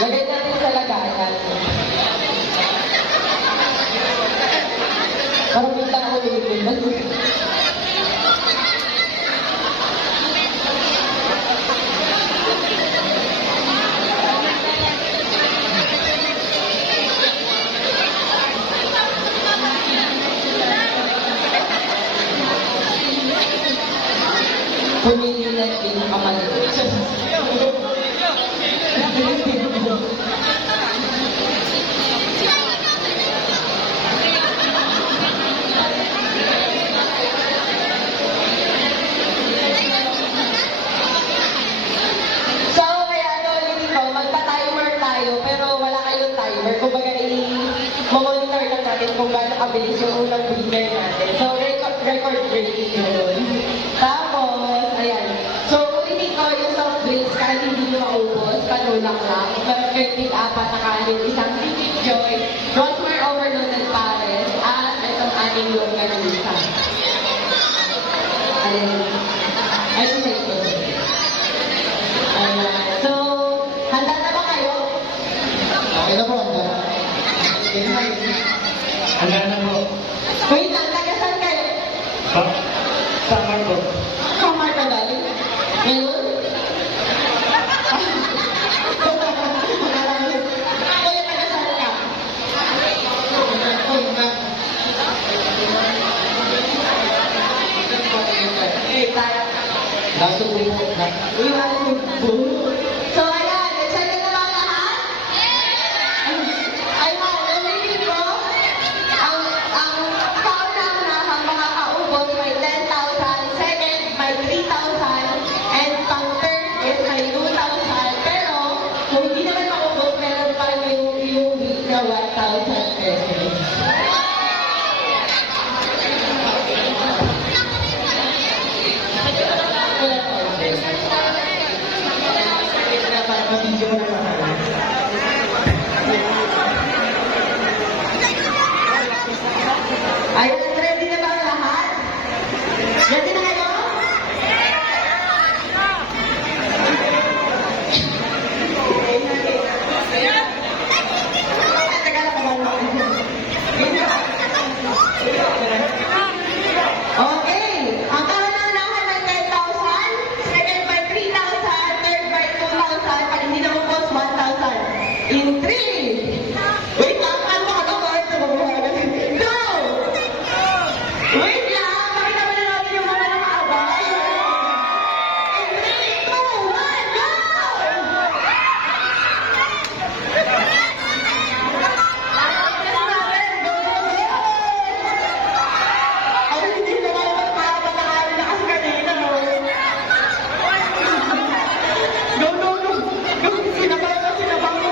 Lagay natin sa lagayan. Parang biglang ako nilipin. Pumililat din ang kamaliit. So, kaya ulit ito, magpa-timer tayo, pero wala kayong timer. Kumbaga, i-monitor lang natin kung gaano kabilis yung unang winner natin. So, record breaking yun. Tapos, ayan. So, ulitin ko yung soft drinks kahit hindi nyo maubos, panulak lang. Perfecting apat na kanin, isang Titik Joy, Rosmar Overloaded Pares, at itong ating yung ganunisa. Ayan. Ayun sa ito. Ayan. So, handa na ba kayo? Okay na po, handa. Handa na po. Wait lang, tagasan kayo. Tama po. Kamar ka galing? Ngayon? Kuya, tagasan ka. Eh, tayo. Laso po po. Iwan mo po. So, ayan. Excited na ba ang lahat? Ayan. Nalilin ko. Ang kauna-unahang makakaubos may 10,000. Second, may 3,000. And pang-third is may 2,000. Pero, kung hindi naman maubos, meron pa yung week na 1,000 pesos. Dapat mabidyo mo na mahal. Ayan, ready na ba ang lahat? Ready na kayo? Tagal na naman. Okay. Ang kauna-unahan may 10,000, second by 3,000, third by 2,000, pag hindi na ubos, 1,000. In 3. Wait lang, ano ka to? Bakit sa mabuhay? 2. Wait lang, pakita mo na natin yung mga nakaabay. In 3, 2, 1, go! Ay, hindi naman magpapatakarin na kasi kanina. Go, go, go! Go, sinabang mo, sinabang mo.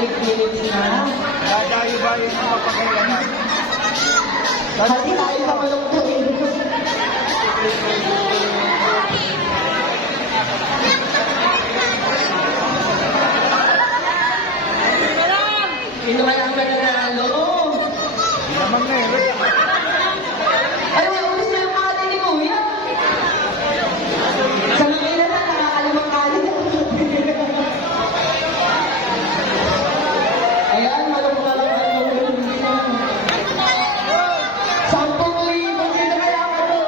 8 minutes na. Dadayo ba yung mga pagkailangan? Hati tayo sa malungkutin. Sino kaya ang mananalo? Naman na yun. Ay, ubus na yung kali ni Kuya. Sa mga na nakakalimang kali. Ayan, malungkutin ang lungkutin. 10,000. Sino kaya ang mananalo?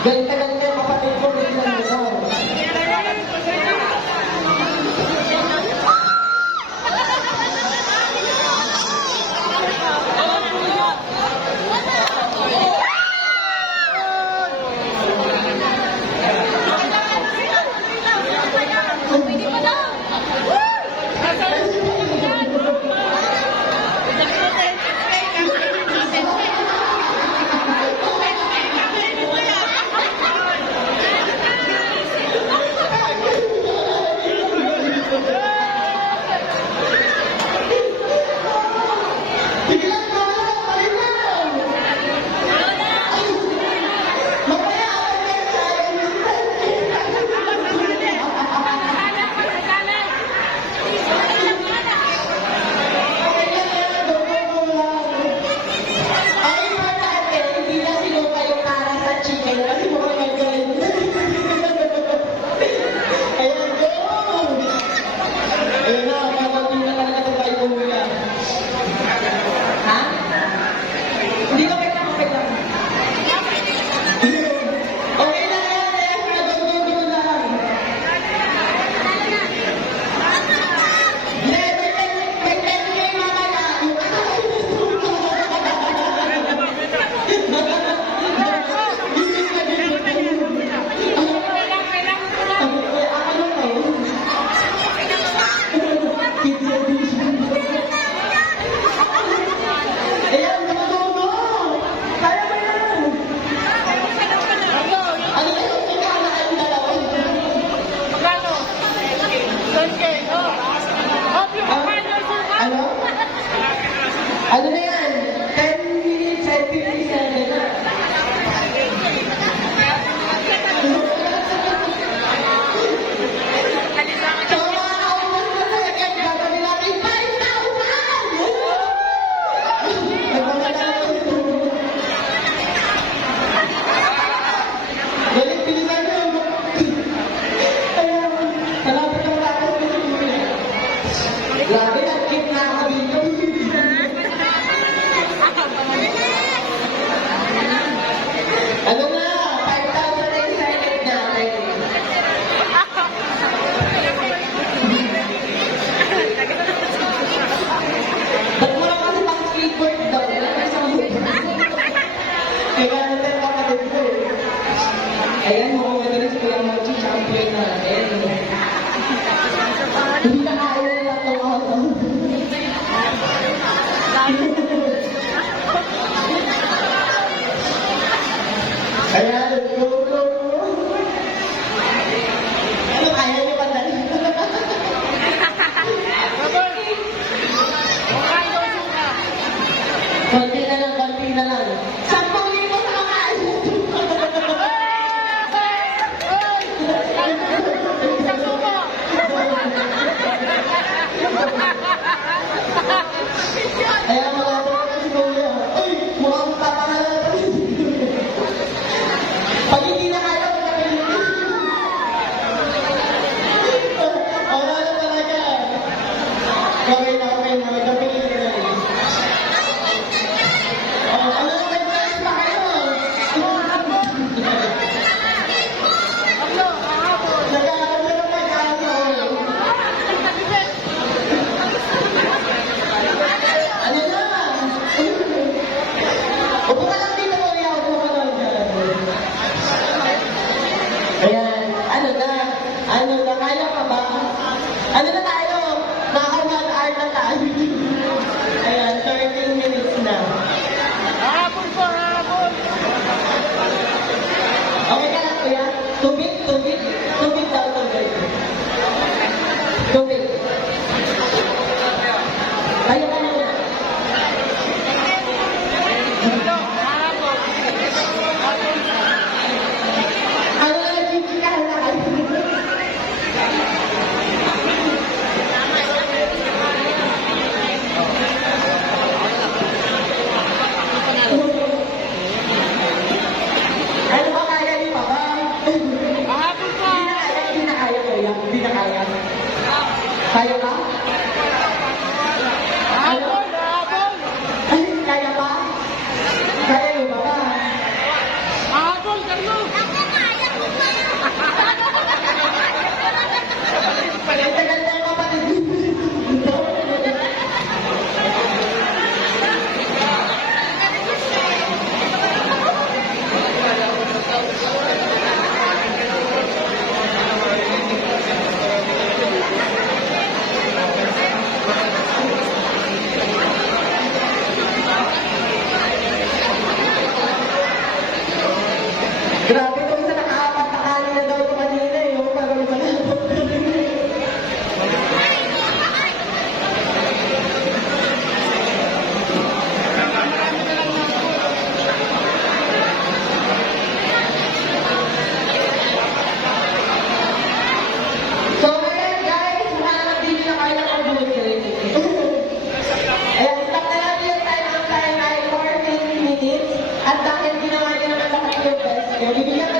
Ganda-ganda yung kapatid ko. Minsan mo. Ano na yan? 10 minutes and 57 na. So, mga kauman na sa agad, gagawin natin 5,000! Galing, pilisan nyo. Malapit ang tapos ko si Kuya. Grabe, nag-keep na ako dito. Ano na? 5,000 na excited natin. Ba't mo lang kasi pang skateboard daw? Wala na isang buwan. Kaya natin kapatid ko eh. Ayan, mukhang ano rin si Kuya Mochi, champion natin. Hindi na kaya nila itong auto. Ayan, go, go, go. Ano, kaya niyo ba dali? Konti na lang, konti na lang. 10,000 sa mga Ayan, mga ito si Kuya. Uy, mukhang tapangalan na si Kuya. Pag hindi na kaya, magkakalimutan. Wala na talaga. Okay na, magkakalimutan na rin. Ano na, may price pa kayo? Nag-aaral na mag-aaral. Ano na? Upo ka lang dito, Kuya. Upo ka lang dyan. Ayan. Ano na? Ano na? Kaya ka ba? Ano na tayo? Naka 1 hour na tayo. Ayan, 13 minutes na. Habol po, habol! Okay ka lang, Kuya? Tubig, tubig. bibigyan kayo